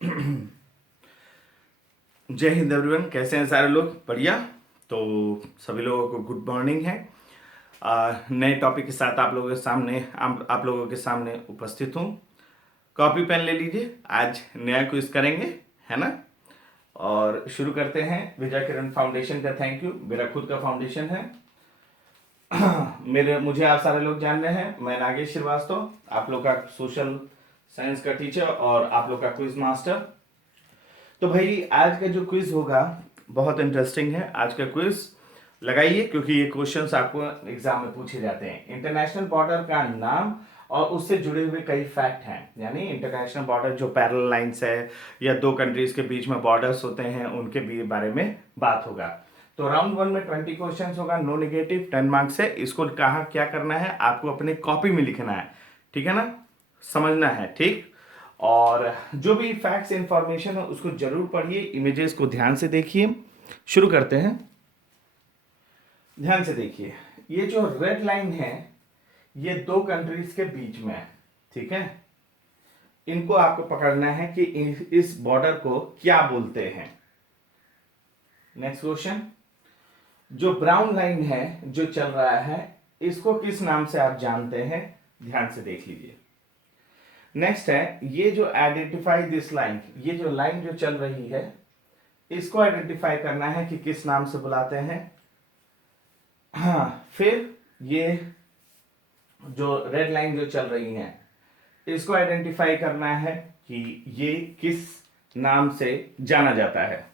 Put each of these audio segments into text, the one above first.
जय हिंद एवरीवन, कैसे हैं सारे लोग? बढ़िया। तो सभी लोगों को गुड मॉर्निंग है। नए टॉपिक के साथ आप लोगों के सामने उपस्थित हूँ। कॉपी पेन ले लीजिए, आज नया क्विज करेंगे, है ना। और शुरू करते हैं। विजय किरण फाउंडेशन का थैंक यू, मेरा खुद का फाउंडेशन है। मुझे आप सारे लोग जान रहे हैं। मैं नागेश श्रीवास्तव, आप लोग का सोशल साइंस का टीचर और आप लोग का क्विज मास्टर। तो भाई आज का जो क्विज होगा बहुत इंटरेस्टिंग है। आज का क्विज लगाइए, क्योंकि ये क्वेश्चंस आपको एग्जाम में पूछे जाते हैं। इंटरनेशनल बॉर्डर का नाम और उससे जुड़े हुए कई फैक्ट हैं। यानी इंटरनेशनल बॉर्डर जो पैरेलल लाइंस है या दो कंट्रीज के बीच में बॉर्डर्स होते हैं, उनके भी बारे में बात होगा। तो राउंड 1 में 20 क्वेश्चन होगा, नो नेगेटिव, 10 मार्क्स है। इसको कहाँ क्या करना है, आपको अपने कॉपी में लिखना है, ठीक है ना, समझना है, ठीक। और जो भी फैक्ट्स इंफॉर्मेशन है उसको जरूर पढ़िए, इमेजेस को ध्यान से देखिए। शुरू करते हैं, ध्यान से देखिए। ये जो रेड लाइन है ये दो कंट्रीज के बीच में है, ठीक है। इनको आपको पकड़ना है कि इस बॉर्डर को क्या बोलते हैं। नेक्स्ट क्वेश्चन, जो ब्राउन लाइन है जो चल रहा है, इसको किस नाम से आप जानते हैं? ध्यान से देख लीजिए। नेक्स्ट है, ये जो आइडेंटिफाई दिस लाइन, ये जो लाइन जो चल रही है इसको आइडेंटिफाई करना है कि किस नाम से बुलाते हैं। हाँ, फिर ये जो रेड लाइन जो चल रही है इसको आइडेंटिफाई करना है कि ये किस नाम से जाना जाता है।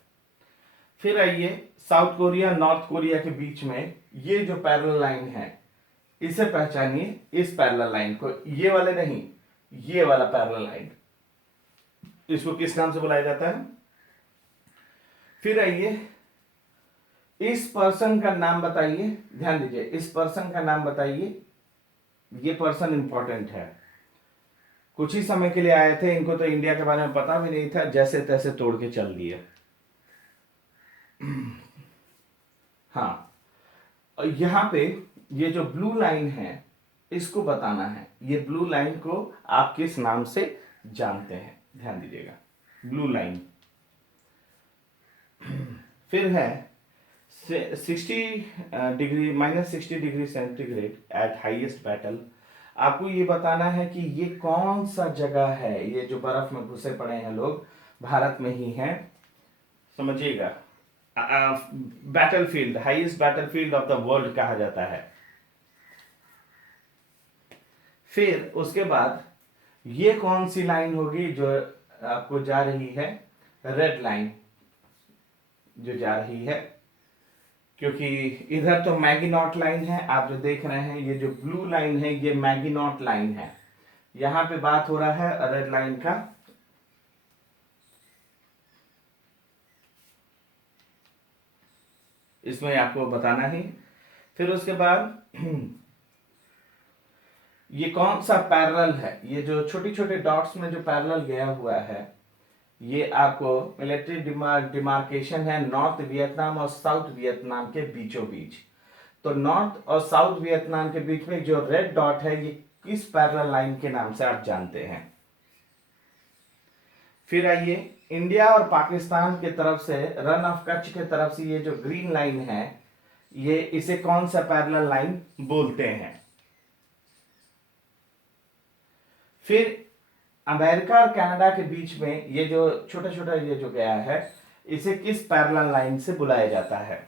फिर आइए, साउथ कोरिया नॉर्थ कोरिया के बीच में ये जो पैरेलल लाइन है इसे पहचानिए। इस पैरेलल लाइन को, ये वाले नहीं, ये वाला पैरेलल लाइन, इसको किस नाम से बुलाया जाता है? फिर आइए, इस पर्सन का नाम बताइए। ध्यान दीजिए, इस पर्सन का नाम बताइए। ये पर्सन इंपॉर्टेंट है। कुछ ही समय के लिए आए थे, इनको तो इंडिया के बारे में पता भी नहीं था, जैसे तैसे तोड़ के चल दिए। हाँ, यहां पे ये जो ब्लू लाइन है इसको बताना है। ये ब्लू लाइन को आप किस नाम से जानते हैं? ध्यान दीजिएगा, ब्लू लाइन। फिर है 60 degree -60 degree centigrade eight highest battle. आपको ये बताना है कि ये कौन सा जगह है। ये जो बर्फ में घुसे पड़े हैं लोग, भारत में ही हैं, समझिएगा। Battlefield, highest battlefield of the world कहा जाता है। फिर उसके बाद ये कौन सी लाइन होगी जो आपको जा रही है? रेड लाइन जो जा रही है, क्योंकि इधर तो मैगिनॉट लाइन है, आप जो देख रहे हैं ये जो ब्लू लाइन है ये मैगिनॉट लाइन है। यहां पे बात हो रहा है रेड लाइन का। इसमें आपको बताना ही। फिर उसके बाद ये कौन सा पैरेलल है? ये जो छोटी छोटे डॉट्स में जो पैरेलल गया हुआ है ये आपको मिलिट्री डिमार्केशन है नॉर्थ वियतनाम और साउथ वियतनाम के बीचों बीच। तो नॉर्थ और साउथ वियतनाम के बीच में जो रेड डॉट है ये किस पैरेलल लाइन के नाम से आप जानते हैं? फिर आइए, इंडिया और पाकिस्तान के तरफ से, रन ऑफ कच्छ के तरफ से ये जो ग्रीन लाइन है ये, इसे कौन सा पैरेलल लाइन बोलते हैं? फिर अमेरिका और कनाडा के बीच में ये जो छोटा छोटा ये जो गया है इसे किस पैरेलल लाइन से बुलाया जाता है?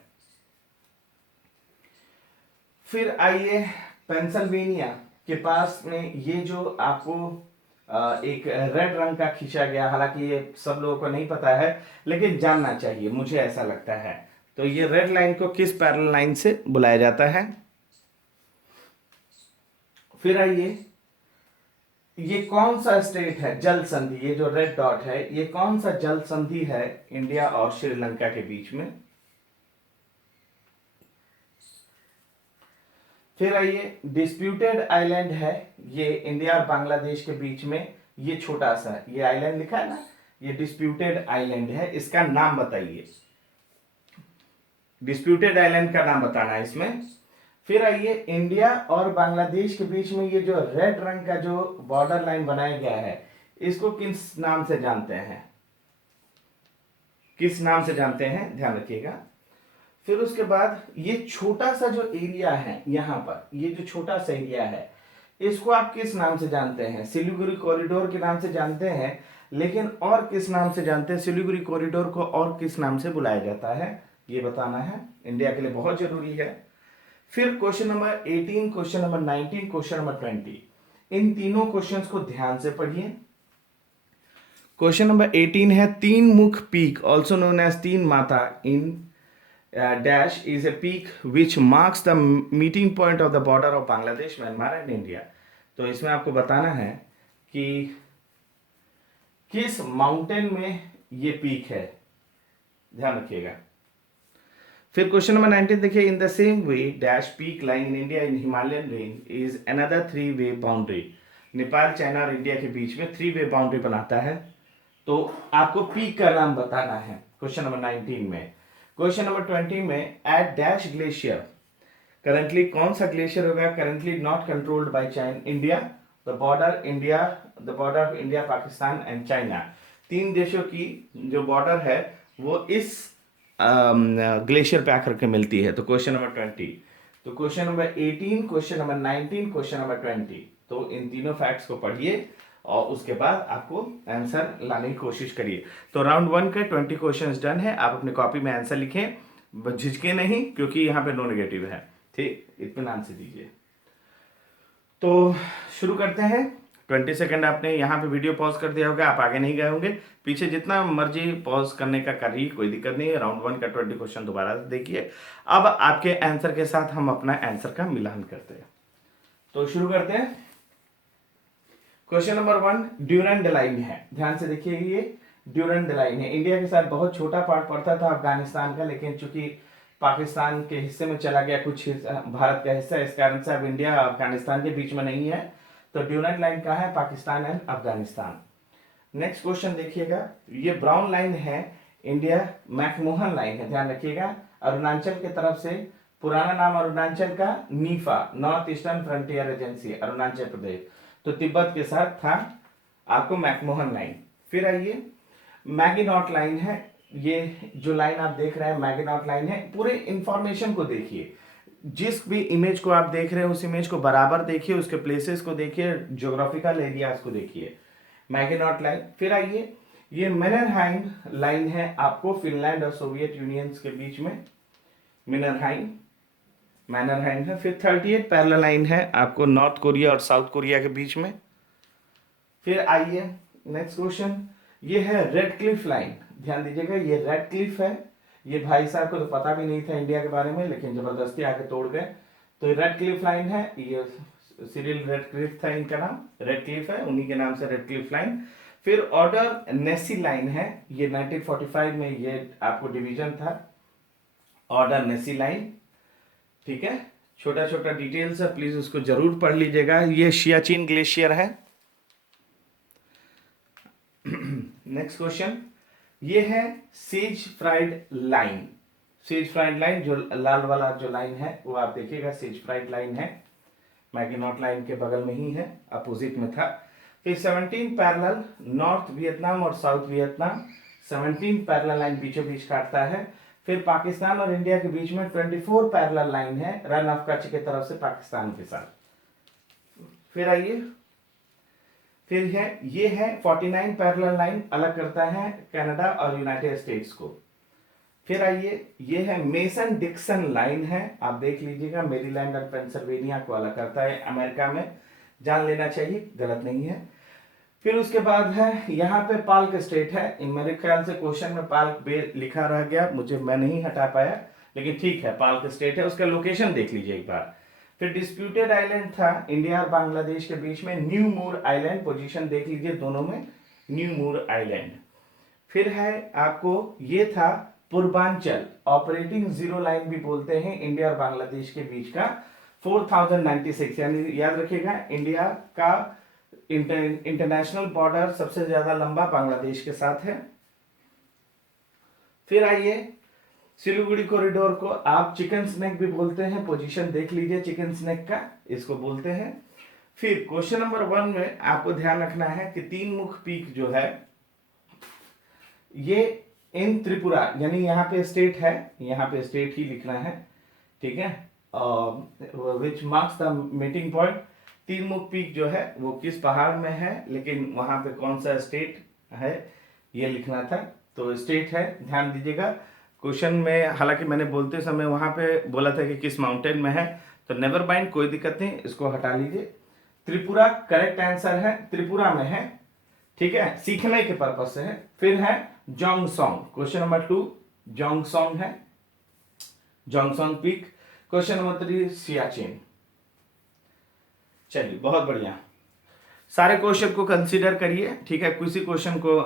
फिर आइए, पेंसिल्वेनिया के पास में ये जो आपको एक रेड रंग का खींचा गया, हालांकि ये सब लोगों को नहीं पता है लेकिन जानना चाहिए, मुझे ऐसा लगता है। तो ये रेड लाइन को किस पैरेलल लाइन से बुलाया जाता है? फिर आइए, ये कौन सा स्टेट है जल संधि, ये जो रेड डॉट है ये कौन सा जल संधि है इंडिया और श्रीलंका के बीच में? फिर आइए, डिस्प्यूटेड आइलैंड है ये इंडिया और बांग्लादेश के बीच में। ये छोटा सा ये आइलैंड लिखा है ना, ये डिस्प्यूटेड आइलैंड है, इसका नाम बताइए। डिस्प्यूटेड आइलैंड का नाम बताना है इसमें। फिर आइए, इंडिया और बांग्लादेश के बीच में ये जो रेड रंग का जो बॉर्डर लाइन बनाया गया है इसको किस नाम से जानते हैं? किस नाम से जानते हैं, ध्यान रखिएगा। फिर उसके बाद ये छोटा सा जो एरिया है यहाँ पर, ये जो छोटा सा एरिया है, इसको आप किस नाम से जानते हैं? सिलीगुड़ी कॉरिडोर के नाम से जानते हैं, लेकिन और किस नाम से जानते हैं? सिलीगुड़ी कॉरिडोर को और किस नाम से बुलाया जाता है, ये बताना है, इंडिया के लिए बहुत जरूरी है। फिर question number 18, question number 19, question number 20, इन तीनों क्वेश्चंस को ध्यान से पढ़िए। क्वेश्चन नंबर 18 है, तीन मुख पीक ऑल्सो नोन एज तीन माता in dash is a peak which marks the meeting point of the border of Bangladesh, Myanmar and India. तो इसमें आपको बताना है कि किस माउंटेन में ये पीक है, ध्यान रखिएगा। फिर क्वेश्चन नंबर 19 देखिए, in the same way dash peak line in India in Himalayan range is another 3-वे बाउंड्री। नेपाल, चाइना और इंडिया के बीच में 3-वे बाउंड्री बनाता है। तो आपको पीक का नाम बताना है क्वेश्चन नंबर 19 में। क्वेश्चन नंबर 20 में, एट डैश ग्लेशियर करंटली, कौन सा ग्लेशियर होगा currently not controlled by China India, the border of India, Pakistan and China. तीन देशों की जो बॉर्डर है वो इस ग्लेशियर पे आकर के मिलती है। तो क्वेश्चन नंबर 20, तो question number 18, question number 19, question number 20, तो इन तीनों फैक्ट्स को पढ़िए और उसके बाद आपको आंसर लाने की कोशिश करिए। तो राउंड 1 के 20 क्वेश्चंस डन है। आप अपने कॉपी में आंसर लिखें, झिझके नहीं, क्योंकि यहाँ पे नो नेगेटिव है, ठीक, इत्मीनान से दीजिए। तो शुरू करते हैं। 20 सेकंड आपने यहाँ पे वीडियो पॉज कर दिया होगा, आप आगे नहीं गए होंगे, पीछे जितना मर्जी पॉज करने का करिए, कोई दिक्कत नहीं है। राउंड 1 का 20 क्वेश्चन दोबारा से देखिए। अब आपके आंसर के साथ हम अपना आंसर का मिलान करते हैं। तो शुरू करते हैं। क्वेश्चन नंबर 1 ड्यूरेंड लाइन है, ध्यान से देखिए, ये ड्यूरेंड लाइन है। इंडिया के साथ बहुत छोटा पार्ट पड़ता था अफगानिस्तान का, लेकिन चूंकि पाकिस्तान के हिस्से में चला गया कुछ भारत का हिस्सा, इस कारण से अब इंडिया अफगानिस्तान के बीच में नहीं है। तो ड्यूरेंड लाइन कहाँ है? Pakistan and Afghanistan. Next question देखिएगा, ये ब्राउन लाइन है, इंडिया मैकमोहन लाइन है, ध्यान रखिएगा। अरुणाचल की तरफ से, पुराना नाम अरुणाचल का NEFA, north eastern frontier agency, Arunachal Pradesh, तो तिब्बत के साथ था आपको मैकमोहन लाइन। फिर आइए, मैगिनॉट लाइन है, ये जो लाइन आप देख रहे हैं मैगिनॉट लाइन है। पूरे इंफॉर्मेशन को देखिए, जिस भी इमेज को आप देख रहे हैं उस इमेज को बराबर देखिए, उसके प्लेसेस को देखिए, ज्योग्राफिकल एरियाज को देखिए, मैगिनॉट लाइन। फिर आइए, ये मेनरहाइम लाइन है आपको फिनलैंड और सोवियत यूनियन के बीच में, मैनरहाइम है। फिर 38 पैरेलल लाइन है आपको नॉर्थ कोरिया और साउथ कोरिया के बीच में। फिर आइए नेक्स्ट क्वेश्चन, ये है रेड क्लिफ लाइन, ध्यान दीजिएगा, ये रेड क्लिफ है। ये भाई साहब को तो पता भी नहीं था इंडिया के बारे में, लेकिन जबरदस्ती आके तोड़ गए। तो ये रेड क्लिफ लाइन है, ये सिरिल रेड क्लिफ था इनका नाम, रेड क्लिफ है, उन्हीं के नाम से रेड क्लिफ लाइन। फिर ऑर्डर नेसी लाइन है, ये 1945 में ये आपको डिवीजन था, ऑर्डर नेसी लाइन, ठीक है। छोटा छोटा डिटेल्स है, प्लीज उसको जरूर पढ़ लीजिएगा। ये सियाचिन ग्लेशियर है। नेक्स्ट क्वेश्चन, ये है says fried line, says fried line जो लाल वाला जो लाइन है वो आप देखिएगा, सेज फ्राइड लाइन है, मैगिनॉट लाइन के बगल में ही है, अपोजिट में था। फिर 17 पैरेलल नॉर्थ वियतनाम और साउथ वियतनाम, 17 पैरेलल लाइन बीचों बीच काटता है। फिर पाकिस्तान और इंडिया के बीच में 24 पैरेलल लाइन है, रन ऑफ कच्छ की तरफ से पाकिस्तान के साथ। फिर आइए, फिर है ये है 49 पैरेलल लाइन, अलग करता है कनाडा और यूनाइटेड स्टेट्स को। फिर आइए, ये है मेसन डिक्सन लाइन है, आप देख लीजिएगा, मेरीलैंड और पेंसिल्वेनिया को अलग करता है, अमेरिका में, जान लेना चाहिए, गलत नहीं है। फिर उसके बाद है यहाँ पे पाल्क स्टेट है, मेरे ख्याल से क्वेश्चन में पाल्क बे लिखा रह गया, मैं नहीं हटा पाया, लेकिन ठीक है, पाल्क स्टेट है, उसका लोकेशन देख लीजिए एक बार। फिर डिस्प्यूटेड आइलैंड था इंडिया और बांग्लादेश के बीच में, न्यू मूर आइलैंड, पोजीशन देख लीजिए दोनों में, न्यू मूर आइलैंड। फिर है आपको ये था पूर्वांचल, ऑपरेटिंग जीरो लाइन भी बोलते हैं, इंडिया और बांग्लादेश के बीच का, 4096, यानी याद रखिएगा इंडिया का इंटरनेशनल बॉर्डर सबसे ज्यादा लंबा बांग्लादेश के साथ है। फिर आइए, सिलीगुड़ी कॉरिडोर को आप चिकन स्नेक भी बोलते हैं, पोजीशन देख लीजिए चिकन स्नेक का, इसको बोलते हैं। फिर क्वेश्चन नंबर 1 में आपको ध्यान रखना है कि तीन मुख पीक जो है ये इन त्रिपुरा, यानी यहाँ पे स्टेट है, यहाँ पे स्टेट ही लिखना है, ठीक है। Which marks the meeting point, Tirmukh peak जो है वो किस पहाड़ में है, लेकिन वहां पे कौन सा स्टेट है ये लिखना था। तो स्टेट है, ध्यान दीजिएगा। क्वेश्चन में हालांकि मैंने बोलते समय वहां पे बोला था कि किस माउंटेन में है, तो नेवर माइंड, कोई दिक्कत नहीं, इसको हटा लीजिए। त्रिपुरा करेक्ट आंसर है, त्रिपुरा में है, ठीक है, सीखने के पर्पज से है। फिर है जोंगसोंग, क्वेश्चन नंबर 2 जोंगसोंग है, जोंगसोंग पीक। Question number 3 Siachen. चलिए बहुत बढ़िया, सारे क्वेश्चन को कंसीडर करिए, ठीक है, किसी क्वेश्चन को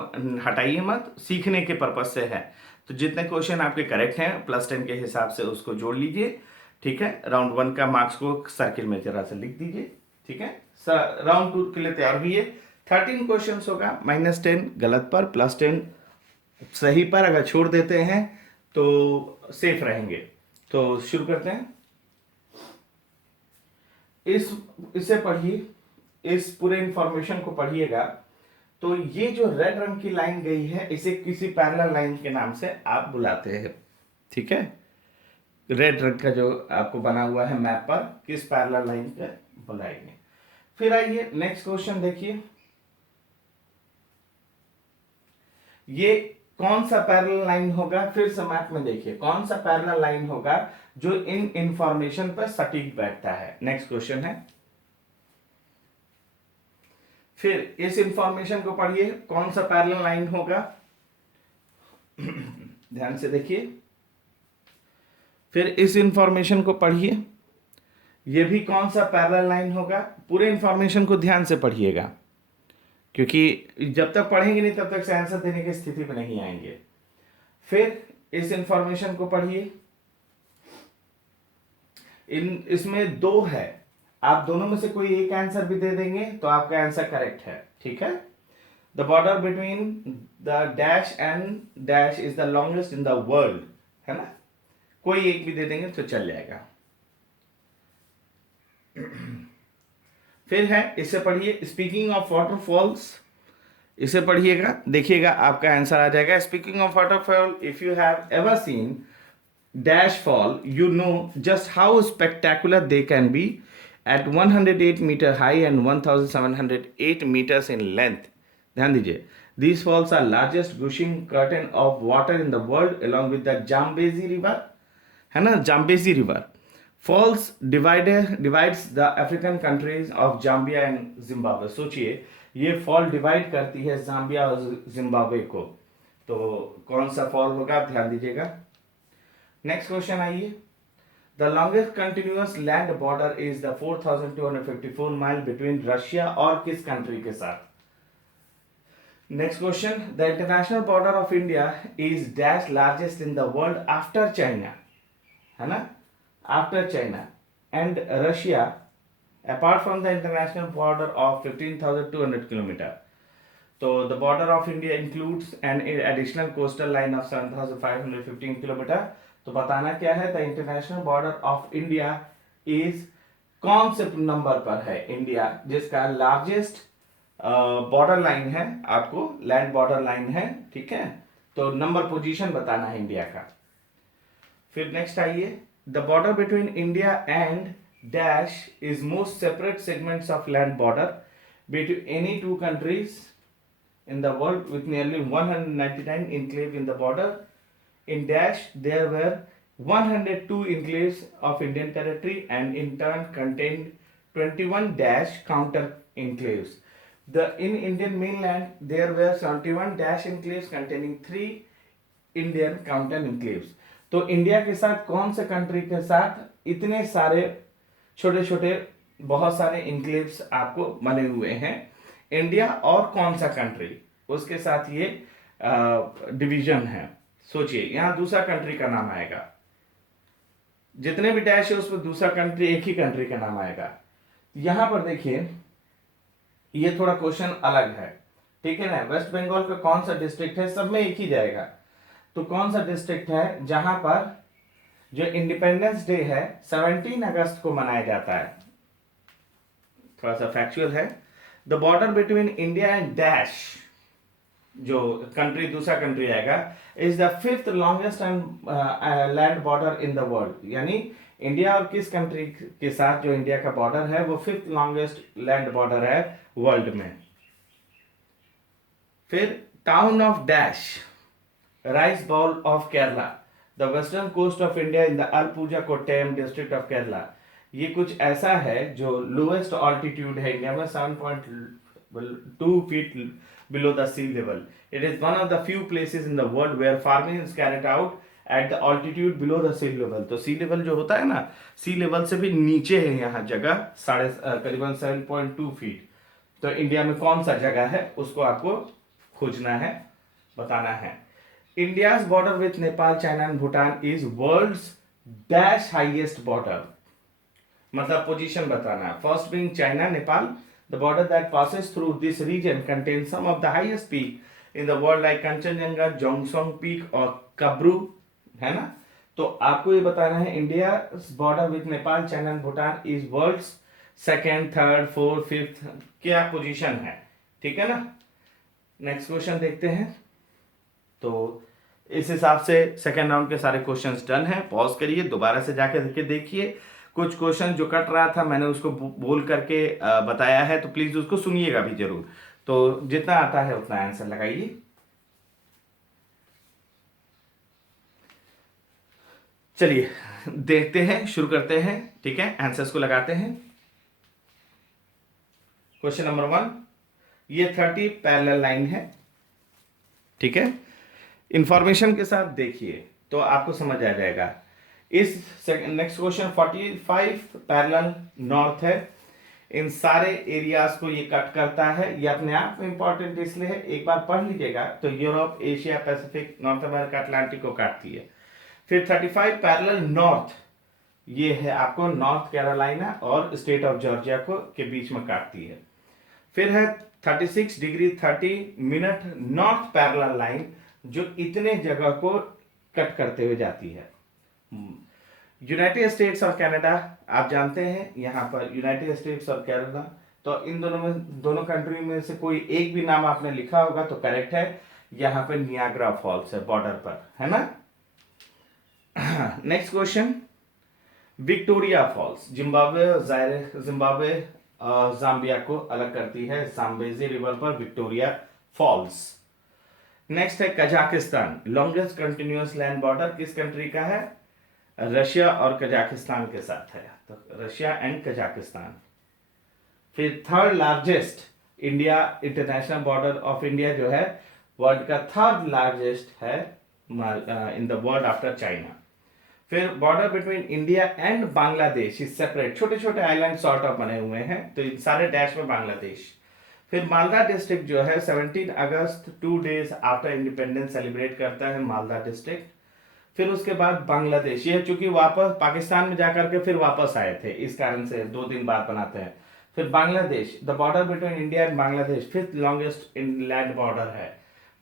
हटाइए मत, सीखने के पर्पज से है। तो जितने क्वेश्चन आपके करेक्ट हैं +10 के हिसाब से उसको जोड़ लीजिए, ठीक है। राउंड 1 का मार्क्स को सर्किल में जरा से लिख दीजिए, ठीक है। राउंड 2 के लिए तैयार हुई 13 क्वेश्चन होगा, -10 गलत पर, +10 सही पर। अगर छोड़ देते हैं तो सेफ रहेंगे। तो शुरू करते हैं। इसे पढ़िए, इस पूरे इंफॉर्मेशन को पढ़िएगा। तो ये जो रेड रंग की लाइन गई है, इसे किसी पैरेलल लाइन के नाम से आप बुलाते हैं, ठीक है। रेड रंग का जो आपको बना हुआ है मैप पर, किस पैरेलल लाइन पे बुलाएंगे। फिर आइए नेक्स्ट क्वेश्चन देखिए, ये कौन सा पैरेलल लाइन होगा, फिर से मैप में देखिए कौन सा पैरेलल लाइन होगा जो इन इंफॉर्मेशन पर सटीक बैठता है। नेक्स्ट क्वेश्चन है, फिर इस इंफॉर्मेशन को पढ़िए, कौन सा पैरेलल लाइन होगा, ध्यान से देखिए। फिर इस इंफॉर्मेशन को पढ़िए, ये भी कौन सा पैरेलल लाइन होगा। पूरे इंफॉर्मेशन को ध्यान से पढ़िएगा, क्योंकि जब तक पढ़ेंगे नहीं तब तक से आंसर देने की स्थिति में नहीं आएंगे। फिर इस इंफॉर्मेशन को पढ़िए, इसमें 2 है, आप दोनों में से कोई एक आंसर भी दे देंगे तो आपका आंसर करेक्ट है, ठीक है। The border between the dash and dash is the longest in the world, है ना, कोई एक भी दे देंगे तो चल जाएगा। फिर है, इसे पढ़िए, स्पीकिंग ऑफ वाटरफॉल्स, इसे पढ़िएगा, देखिएगा आपका आंसर आ जाएगा। Speaking of waterfall, if you have ever seen dash fall, you know just how spectacular they can be at 108 meter high and 1708 meters in length. ध्यान दीजिए, these falls are largest gushing curtain of water in the world along with the Zambezi river, है ना, Zambezi river. Falls divides the African countries of Zambia and Zimbabwe. सोचिए, ये fall divide करती है Zambia और Zimbabwe को, तो कौन सा फॉल होगा, ध्यान दीजिएगा। नेक्स्ट क्वेश्चन आइए, the longest continuous land border is the 4254 mile between Russia और किस कंट्री के साथ। Next question, the international border of India is dash largest in the world after China, है ना, after China and Russia apart from the international border of 15,200 kilometre. तो the border of India includes an additional coastal line of 7,515 kilometre. तो बताना क्या है, the international border of India is कौन से number पर है इंडिया, जिसका लार्जेस्ट बॉर्डर लाइन है, आपको लैंड बॉर्डर लाइन है, ठीक है। तो नंबर पोजीशन बताना है इंडिया का। फिर नेक्स्ट आइए, the border between India and dash is most separate segments of land border between any 2 countries in the world with nearly 199 enclave in the border. In dash there were 102 enclaves of Indian territory and in turn contained 21 dash counter enclaves. In Indian mainland there were 71 dash enclaves containing 3 Indian counter enclaves. तो India के साथ कौन से country के साथ इतने सारे छोटे छोटे बहुत सारे इंक्लेव्स आपको बने हुए हैं, इंडिया और कौन सा कंट्री, उसके साथ ये डिवीजन है। सोचिए, यहां दूसरा कंट्री का नाम आएगा, जितने भी डैश है उसमें दूसरा कंट्री, एक ही कंट्री का नाम आएगा। यहां पर देखिए, ये थोड़ा क्वेश्चन अलग है, ठीक है ना। वेस्ट बंगाल का कौन सा डिस्ट्रिक्ट है, सब में एक ही जाएगा। तो कौन सा डिस्ट्रिक्ट है जहां पर जो इंडिपेंडेंस डे है 17 अगस्त को मनाया जाता है, थोड़ा सा फैक्चुअल है। The border between India and dash, जो कंट्री दूसरा कंट्री आएगा, is the fifth longest and land border in the world. यानी इंडिया और किस कंट्री के साथ जो इंडिया का बॉर्डर है वो फिफ्थ लॉन्गेस्ट लैंड बॉर्डर है वर्ल्ड में। फिर town of dash rice bowl of Kerala, the western coast of India in the Alappuzha Kottayam district of Kerala. ये कुछ ऐसा है जो लोएस्ट ऑल्टीट्यूड है इंडिया में, 7.2 feet below the sea level. It is one of the few places in the world where farming is carried out at the altitude below the sea level. तो sea level जो होता है ना, sea level से भी नीचे है यहाँ जगह, करीबन 7.2 फीट। तो इंडिया में कौन सा जगह है उसको आपको खोजना है, बताना है। India's border with Nepal, China and Bhutan is world's dash highest border. मतलब पोजीशन बताना है। First being China, Nepal, the border that passes through this region contains some of the highest peak in the world like Kanchenjunga, Jongsong Peak और कब्रू, है ना। तो आपको ये बताना है India border with Nepal, China and Bhutan is world's second, third, fourth, fifth, क्या position है, ठीक है ना। नेक्स्ट क्वेश्चन देखते हैं। तो इस हिसाब से सेकेंड राउंड के सारे क्वेश्चंस डन हैं। पॉज करिए, दोबारा से जाके देखिए। कुछ क्वेश्चन जो कट रहा था मैंने उसको बोल करके बताया है, तो प्लीज उसको सुनिएगा भी जरूर। तो जितना आता है उतना आंसर लगाइए। चलिए देखते हैं, शुरू करते हैं, ठीक है। आंसर्स को लगाते हैं। क्वेश्चन नंबर 1, ये 30 पैरेलल लाइन है, ठीक है। इंफॉर्मेशन के साथ देखिए तो आपको समझ आ जाएगा। इस नेक्स्ट क्वेश्चन 45 पैरेलल नॉर्थ है। इन सारे एरियाज को ये कट करता है। ये अपने आप में इंपॉर्टेंट इसलिए है, एक बार पढ़ लीजिएगा तो Europe, Asia, Pacific, north America, Atlantic को काटती है। फिर 35 पैरेलल नॉर्थ, ये है आपको नॉर्थ कैरोलिना और स्टेट ऑफ जॉर्जिया को के बीच में काटती है। फिर है 36 degree 30 minute north parallel line, जो इतने जगह को कट करते हुए जाती है। यूनाइटेड स्टेट्स और कनाडा, आप जानते हैं यहाँ पर यूनाइटेड स्टेट्स और कनाडा, तो इन दोनों कंट्री में से कोई एक भी नाम आपने लिखा होगा तो करेक्ट है। यहाँ पे नियाग्रा फॉल्स है बॉर्डर पर, है ना। Next question, Victoria Falls Zimbabwe Zambia को अलग करती है। जाम्बेजी रिवर पर विक्टोरिया फॉल्स। नेक्स्ट है Kazakhstan, longest continuous land border किस कंट्री का है? रशिया और कजाकिस्तान के साथ है, तो रशिया एंड कजाकिस्तान। फिर third largest India international border of India जो है वर्ल्ड का थर्ड लार्जेस्ट है in the world after China. फिर border between India and Bangladesh is separate, छोटे छोटे आइलैंड सॉर्ट ऑफ बने हुए हैं, तो इन सारे डैश में बांग्लादेश। फिर मालदा डिस्ट्रिक्ट जो है 17 अगस्त 2 डेज आफ्टर इंडिपेंडेंस सेलिब्रेट करता है मालदा डिस्ट्रिक्ट। फिर उसके बाद बांग्लादेश, ये चूंकि वापस पाकिस्तान में जाकर के फिर वापस आए थे, इस कारण से 2 दिन बाद बनाते हैं। फिर Bangladesh, the border between India and Bangladesh fifth longest land border है।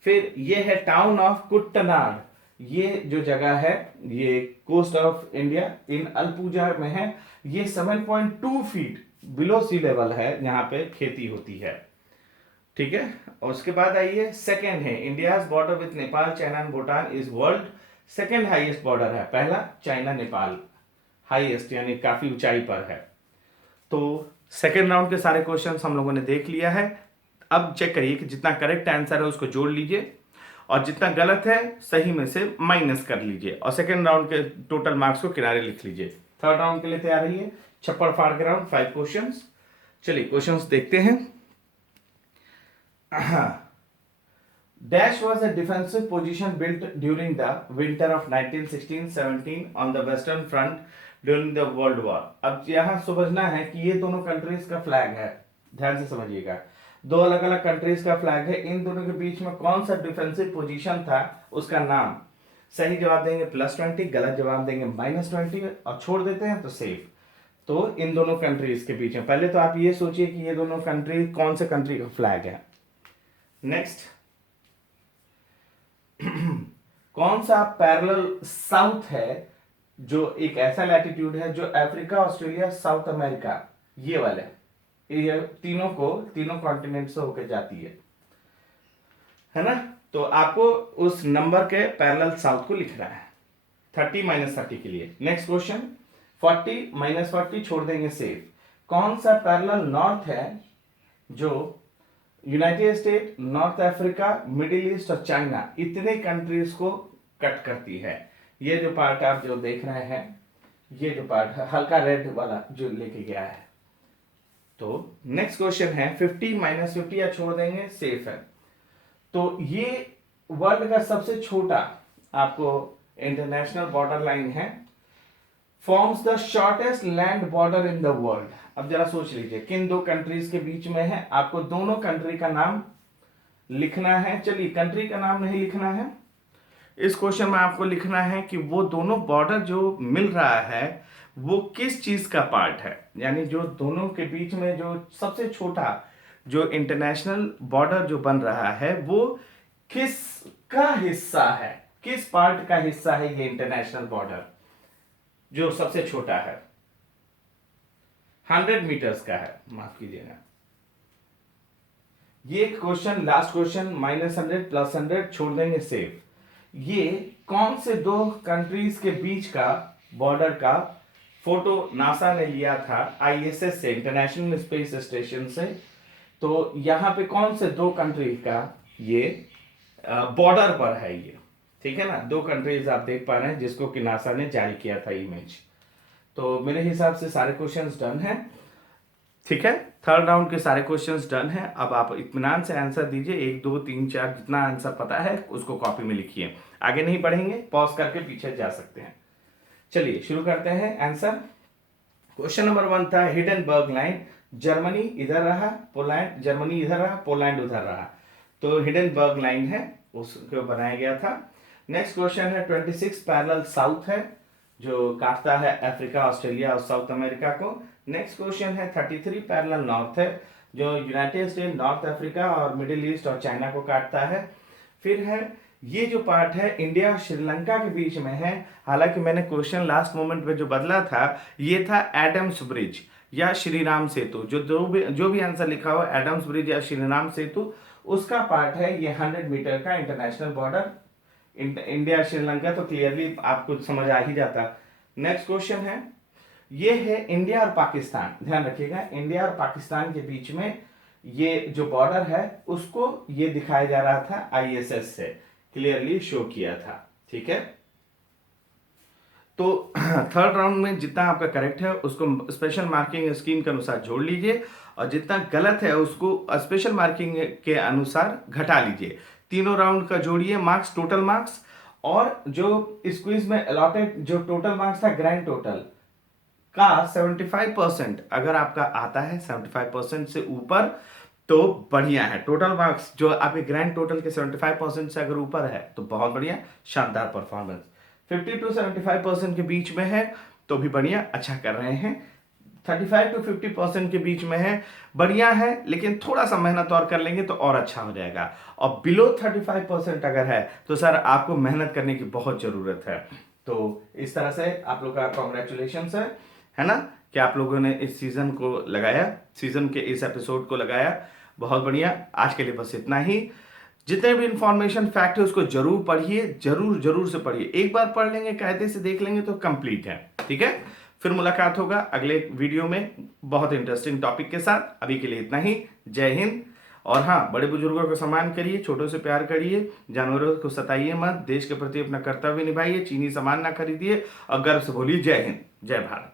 फिर ये है टाउन ऑफ कुट्टनाड, ये जो जगह है ये कोस्ट ऑफ इंडिया इन अलपुजा में है। ये 7.2 फीट बिलो सी लेवल है, यहाँ पे खेती होती है, ठीक है। और उसके बाद आइए सेकेंड है India's border with Nepal, China and Bhutan is world second highest border है। पहला चाइना, नेपाल हाईएस्ट यानी काफी ऊंचाई पर है। तो सेकेंड राउंड के सारे क्वेश्चंस हम लोगों ने देख लिया है। अब चेक करिए कि जितना करेक्ट आंसर है उसको जोड़ लीजिए और जितना गलत है सही में से माइनस कर लीजिए और सेकेंड राउंड के टोटल मार्क्स को किनारे लिख लीजिए। थर्ड राउंड के लिए तैयार रहिए। छप्पड़ फाड़ के राउंड 5 क्वेश्चंस। चलिए क्वेश्चंस देखते हैं। Dash was a defensive position built during the winter of 1916-17 on the western front during the World War। अब यहाँ समझना है कि ये दोनों कंट्रीज का फ्लैग है, ध्यान से समझिएगा। 2 अलग अलग कंट्रीज का फ्लैग है, इन दोनों के बीच में कौन सा डिफेंसिव पोजीशन था उसका नाम। सही जवाब देंगे +20, गलत जवाब देंगे -20 और छोड़ देते हैं तो सेफ। तो इन दोनों कंट्रीज के बीच में पहले तो आप ये सोचिए कि ये दोनों कंट्री कौन से कंट्री का फ्लैग है। नेक्स्ट, कौन सा पैरेलल साउथ है जो एक ऐसा लैटिट्यूड है जो अफ्रीका, ऑस्ट्रेलिया, साउथ अमेरिका ये वाले, ये तीनों कॉन्टिनेंट से होकर जाती है है ना। तो आपको उस नंबर के पैरेलल साउथ को लिखना है 30 माइनस 30 के लिए। नेक्स्ट क्वेश्चन 40 माइनस 40 छोड़ देंगे सेफ। कौन सा पैरेलल नॉर्थ है जो United state, north Africa, middle east और चाइना इतने कंट्रीज को कट करती है? ये जो पार्ट आप जो देख रहे हैं, ये जो पार्ट है हल्का रेड वाला जो लेके गया है। तो नेक्स्ट क्वेश्चन है 50 माइनस 50 या छोड़ देंगे सेफ है। तो ये वर्ल्ड का सबसे छोटा आपको इंटरनेशनल बॉर्डर लाइन है, forms the shortest land border in the world. अब जरा सोच लीजिए किन दो कंट्रीज के बीच में है, आपको दोनों कंट्री का नाम लिखना है। चलिए कंट्री का नाम नहीं लिखना है, इस क्वेश्चन में आपको लिखना है कि वो दोनों बॉर्डर जो मिल रहा है वो किस चीज का पार्ट है, यानी जो दोनों के बीच में जो सबसे छोटा जो इंटरनेशनल बॉर्डर जो बन रहा है वो किस का हिस्सा है, किस पार्ट का हिस्सा है ये इंटरनेशनल बॉर्डर जो सबसे छोटा है। 100 मीटर्स का है, माफ कीजिएगा। ये क्वेश्चन लास्ट क्वेश्चन -100 +100 छोड़ देंगे सेफ। ये कौन से दो कंट्रीज के बीच का बॉर्डर का फोटो नासा ने लिया था आईएसएस से, इंटरनेशनल स्पेस स्टेशन से। तो यहां पे कौन से दो कंट्री का ये बॉर्डर पर है ये, ठीक है ना। दो कंट्रीज आप देख पा रहे हैं जिसको कि नासा ने जारी किया था इमेज। तो मेरे हिसाब से सारे क्वेश्चंस डन हैं, ठीक है। थर्ड राउंड के सारे क्वेश्चंस डन हैं। अब आप इत्मीनान से आंसर दीजिए, 1 2 3 4 जितना आंसर पता है उसको कॉपी में लिखिए। आगे नहीं पढ़ेंगे, पॉज करके पीछे जा सकते हैं। चलिए शुरू करते हैं आंसर। क्वेश्चन नंबर 1 था हिडेनबर्ग लाइन, जर्मनी इधर रहा, पोलैंड, जर्मनी इधर रहा, पोलैंड उधर रहा। तो हिडेनबर्ग लाइन है, उसको बनाया गया था। नेक्स्ट क्वेश्चन है 26 पैरेलल साउथ है जो काटता है अफ्रीका, ऑस्ट्रेलिया और साउथ अमेरिका को। नेक्स्ट क्वेश्चन है 33 पैरेलल नॉर्थ है जो यूनाइटेड स्टेट, नॉर्थ अफ्रीका और मिडिल ईस्ट और चाइना को काटता है। फिर है ये जो पार्ट है इंडिया और श्रीलंका के बीच में है। हालांकि मैंने क्वेश्चन लास्ट मोमेंट पे जो बदला था ये था एडम्स ब्रिज या श्री राम सेतु, जो भी आंसर लिखा हो एडम्स ब्रिज या श्री राम सेतु उसका पार्ट है ये 100 मीटर का इंटरनेशनल बॉर्डर इंडिया श्रीलंका। तो क्लियरली आपको समझ आ ही जाता। नेक्स्ट क्वेश्चन है ये है इंडिया और पाकिस्तान, ध्यान रखिएगा इंडिया और पाकिस्तान के बीच में ये जो बॉर्डर है उसको ये दिखाया जा रहा था आईएसएस से, क्लियरली शो किया था, ठीक है। तो थर्ड राउंड में जितना आपका करेक्ट है उसको स्पेशल मार्किंग स्कीम के अनुसार जोड़ लीजिए और जितना गलत है उसको स्पेशल मार्किंग के अनुसार घटा लीजिए। तीनों राउंड का जोड़िए मार्क्स, टोटल मार्क्स, और जो इस क्विज में अलॉटेड जो टोटल मार्क्स था ग्रैंड टोटल का 75% अगर आपका आता है 75% से ऊपर तो बढ़िया है। टोटल मार्क्स जो आपके ग्रैंड टोटल के 75% से अगर ऊपर है तो बहुत बढ़िया, शानदार परफॉर्मेंस। 50 to 75% के बीच में है तो भी बढ़िया, अच्छा कर रहे हैं। 35 to 50% के बीच में है, बढ़िया है, लेकिन थोड़ा सा मेहनत और कर लेंगे तो और अच्छा हो जाएगा। और बिलो 35% अगर है तो सर आपको मेहनत करने की बहुत जरूरत है। तो इस तरह से आप लोग का कॉन्ग्रेचुलेशन है ना कि आप लोगों ने इस सीजन को लगाया, सीजन के इस एपिसोड को लगाया, बहुत बढ़िया। आज के लिए बस इतना ही। जितने भी इंफॉर्मेशन फैक्ट है उसको जरूर पढ़िए, जरूर से पढ़िए। एक बार पढ़ लेंगे, कायदे से देख लेंगे तो कंप्लीट है, ठीक है। फिर मुलाकात होगा अगले वीडियो में बहुत इंटरेस्टिंग टॉपिक के साथ। अभी के लिए इतना ही, जय हिंद। और हाँ, बड़े बुजुर्गों को सम्मान करिए, छोटों से प्यार करिए, जानवरों को सताइए मत, देश के प्रति अपना कर्तव्य निभाइए, चीनी सामान ना खरीदिए और गर्व से बोलिए जय हिंद, जय भारत।